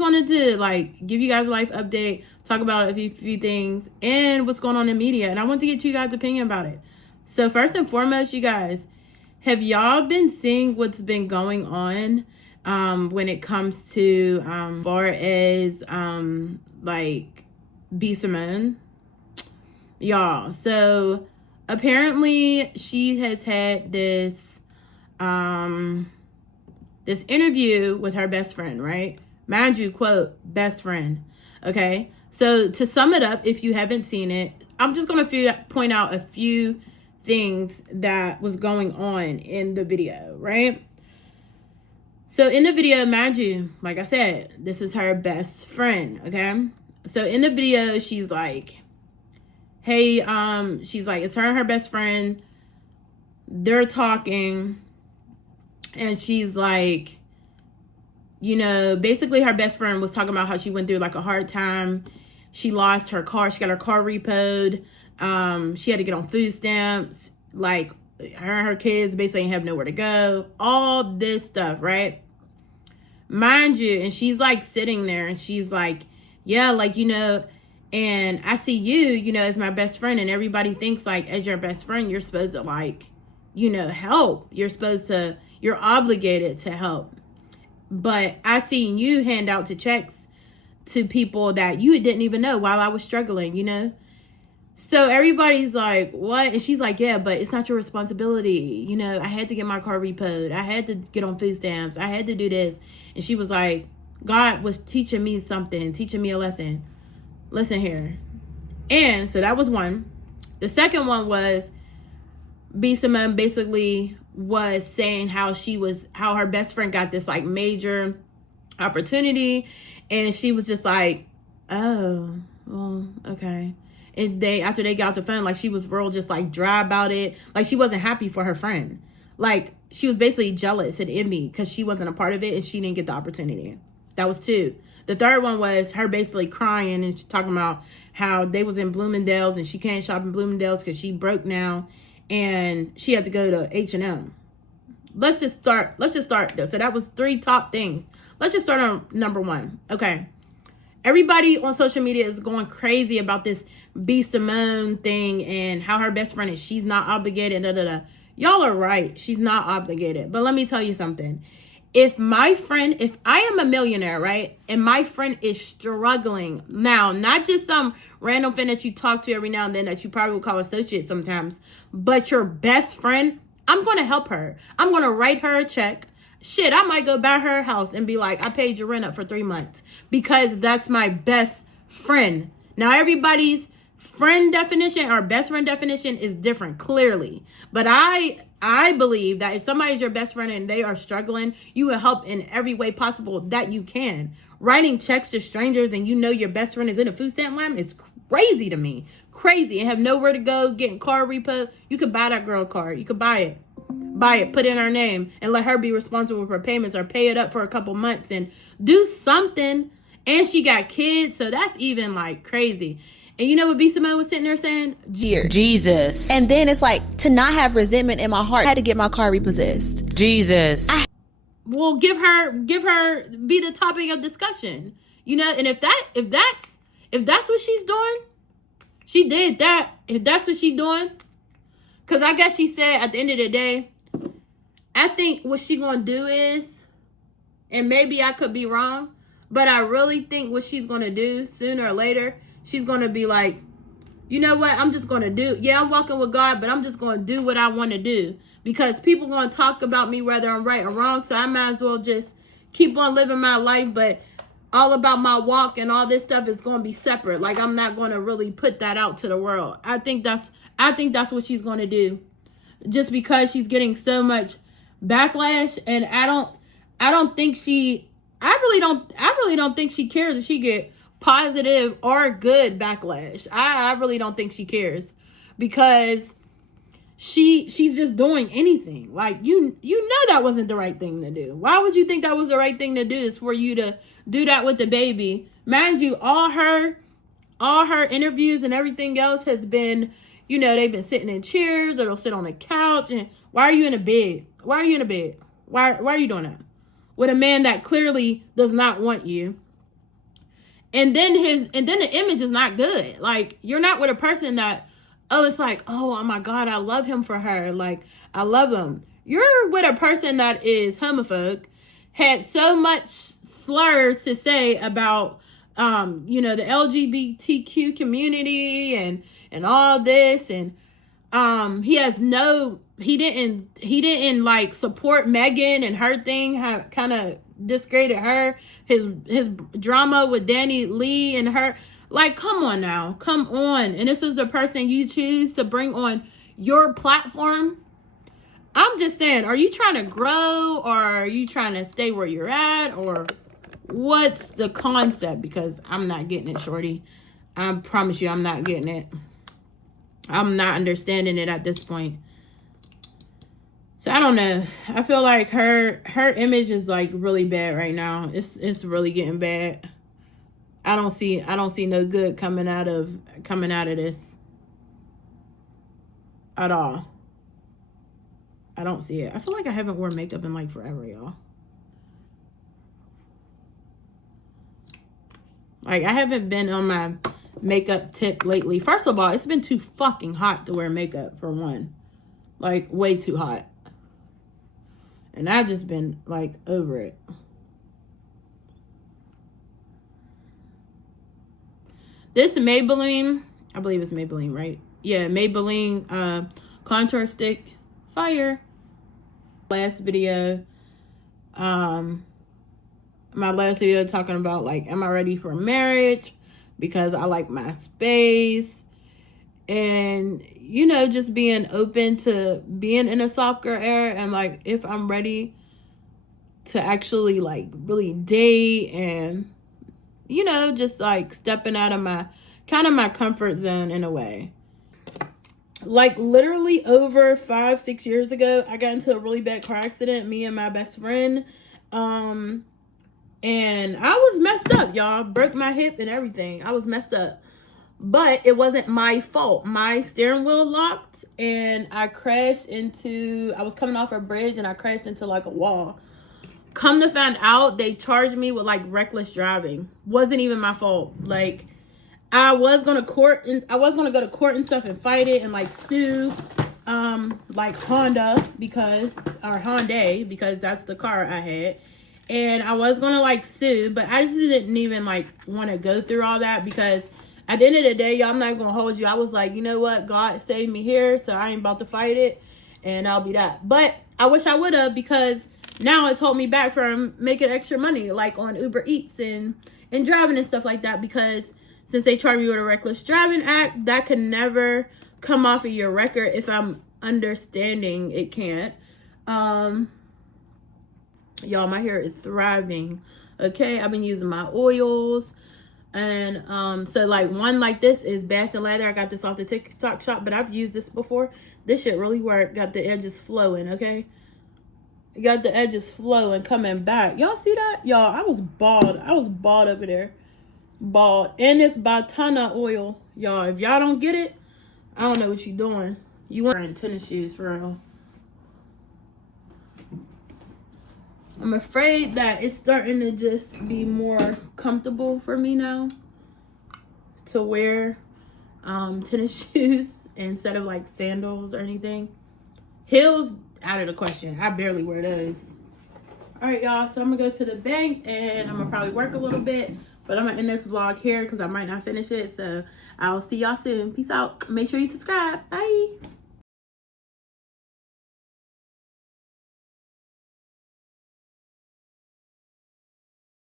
wanted to like give you guys a life update, talk about a few things and what's going on in media, and I want to get you guys' opinion about it. So first and foremost, you guys, have y'all been seeing what's been going on when it comes to far as like B. Simone? Y'all, so apparently she has had this this interview with her best friend, right? Mind you, quote, best friend. Okay, so to sum it up, if you haven't seen it, I'm just going to point out a few things that was going on in the video, right? So in the video, mind you, like I said, this is her best friend, okay? So in the video, she's like, hey, she's like, it's her and her best friend. They're talking, and she's like, you know, basically her best friend was talking about how she went through like a hard time. She lost her car. She got her car repoed. She had to get on food stamps. Like her and her kids basically have nowhere to go. All this stuff, right? Mind you, and she's like sitting there and she's like, yeah, like, you know, and I see you, you know, as my best friend, and everybody thinks like as your best friend, you're supposed to like, you know, help. You're obligated to help. But I seen you hand out checks to people that you didn't even know while I was struggling, you know? So everybody's like, what? And she's like, yeah, but it's not your responsibility. You know, I had to get my car repoed. I had to get on food stamps. I had to do this. And she was like, God was teaching me something, teaching me a lesson. Listen here. And so that was one. The second one was B. Simone basically was saying how her best friend got this like major opportunity, and she was just like, oh, well, okay. And after they got off the phone, like she was real just like dry about it. Like she wasn't happy for her friend. Like she was basically jealous and envy because she wasn't a part of it and she didn't get the opportunity. That was two. The third one was her basically crying and she talking about how they was in Bloomingdale's and she can't shop in Bloomingdale's because she broke now and she had to go to H&M. Let's just start. So that was 3 top things. Let's just start on number 1. Okay. Everybody on social media is going crazy about this B. Simone thing and how her best friend is, she's not obligated. Y'all are right. She's not obligated. But let me tell you something. If I am a millionaire, right? And my friend is struggling now, not just some random friend that you talk to every now and then that you probably will call associate sometimes, but your best friend, I'm going to help her. I'm going to write her a check. Shit, I might go buy her house and be like, I paid your rent up for 3 months because that's my best friend. Now, everybody's friend definition or best friend definition is different, clearly. But I believe that if somebody's your best friend and they are struggling, you will help in every way possible that you can. Writing checks to strangers and you know your best friend is in a food stamp line is crazy to me. Crazy. And have nowhere to go, getting car repo. You could buy that girl a car. You could buy it, put in her name and let her be responsible for payments or pay it up for a couple months and do something. And she got kids, so that's even like crazy. And you know what B. Simone was sitting there saying? Jesus. And then it's like, to not have resentment in my heart, I had to get my car repossessed. Jesus. Well, give her be the topic of discussion. You know, and if that's what she's doing, she did that. If that's what she's doing, because I guess she said at the end of the day, I think what she gonna do is, and maybe I could be wrong, but I really think what she's gonna do sooner or later, she's gonna be like, you know what, I'm just gonna do, yeah, I'm walking with God, but I'm just gonna do what I want to do because people gonna talk about me whether I'm right or wrong, so I might as well just keep on living my life, but all about my walk and all this stuff is gonna be separate. Like I'm not gonna really put that out to the world. I think that's what she's gonna do, just because she's getting so much backlash, and I really don't think she cares if she get positive or good backlash. I really don't think she cares because she's just doing anything. Like you know that wasn't the right thing to do. Why would you think that was the right thing to do? Is for you to do that with the baby. Mind you, all her interviews and everything else has been, you know, they've been sitting in chairs or they'll sit on a couch. And why are you in a bed? Why are you in a bed? Why are you doing that? With a man that clearly does not want you. And then the image is not good. Like, you're not with a person that, oh, it's like, oh my God, I love him for her. Like, I love him. You're with a person that is homophobic, had so much slurs to say about, you know, the LGBTQ community and all this. And, he didn't like support Megan and her thing, kind of discredited her, his drama with Danny Lee and her. Like, come on now, come on. And this is the person you choose to bring on your platform. I'm just saying, are you trying to grow, or are you trying to stay where you're at, or what's the concept? Because I'm not getting it, shorty. I promise you, I'm not getting it. I'm not understanding it at this point. So I don't know. I feel like her image is like really bad right now. It's really getting bad. I don't see no good coming out of this at all. I don't see it. I feel like I haven't worn makeup in like forever, y'all. Like, I haven't been on my makeup tip lately. First of all, it's been too fucking hot to wear makeup, for one. Like, way too hot. And I've just been like over it. This Maybelline, I believe it's Maybelline, right? Yeah, Maybelline contour stick, fire. Last video, my last video talking about like, am I ready for marriage? Because I like my space. And, you know, just being open to being in a soft girl era, and like, if I'm ready to actually like really date, and, you know, just like stepping out of my comfort zone in a way. Like, literally over 5-6 years ago, I got into a really bad car accident, me and my best friend. And I was messed up, y'all. Broke my hip and everything. I was messed up. But it wasn't my fault. My steering wheel locked, and I crashed into, I was coming off a bridge, and I crashed into like a wall. Come to find out, they charged me with like reckless driving. Wasn't even my fault. Like, I was gonna go to court and stuff and fight it and like sue like Hyundai because that's the car I had. And I was gonna like sue, but I just didn't even like want to go through all that, because at the end of the day, y'all, I'm not gonna hold you. I was like, you know what, God saved me here, so I ain't about to fight it, and I'll be that. But I wish I would have, because now it's holding me back from making extra money, like on Uber Eats and driving and stuff like that, because since they charge me with a reckless driving act, that could never come off of your record. If I'm understanding, it can't. Y'all, my hair is thriving. Okay, I've been using my oils. And so like one like this is Bass and Leather. I got this off the TikTok shop, but I've used this before. This shit really worked. Got the edges flowing, okay? Got the edges flowing, coming back. Y'all see that? Y'all, I was bald. Over there. Bald. And it's Batana oil. Y'all, if y'all don't get it, I don't know what you're doing. You wearing tennis shoes for real. I'm afraid that it's starting to just be more comfortable for me now to wear tennis shoes instead of like sandals or anything. Heels, out of the question. I barely wear those. All right, y'all. So I'm going to go to the bank, and I'm going to probably work a little bit. But I'm going to end this vlog here because I might not finish it. So I'll see y'all soon. Peace out. Make sure you subscribe. Bye.